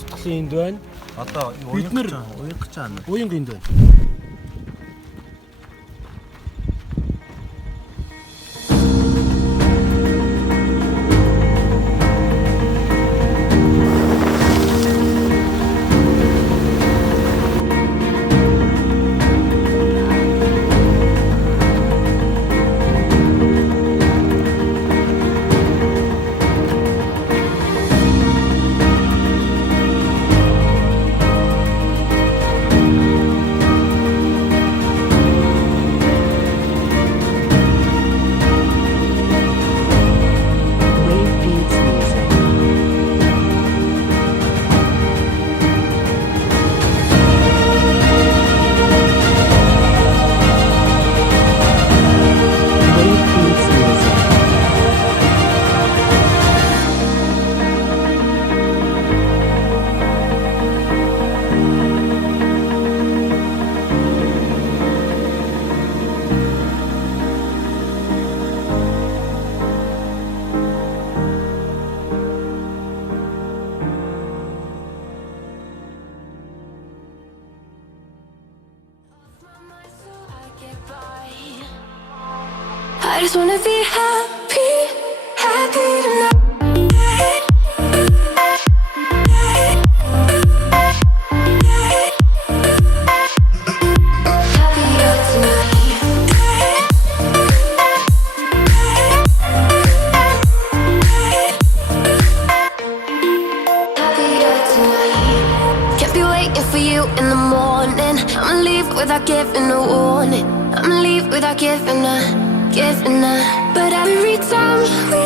цуцлын энд байна. Одоо Бид нэр уян гэж байна. уянга энд байна. Wave Beats Music. Wave Beats Music. I just wanna be happy, happy tonight. Happier tonight. Happier tonight. Can't be waiting for you in the morning. I'ma leave without giving a warning. I'ma leave without giving a. But every time we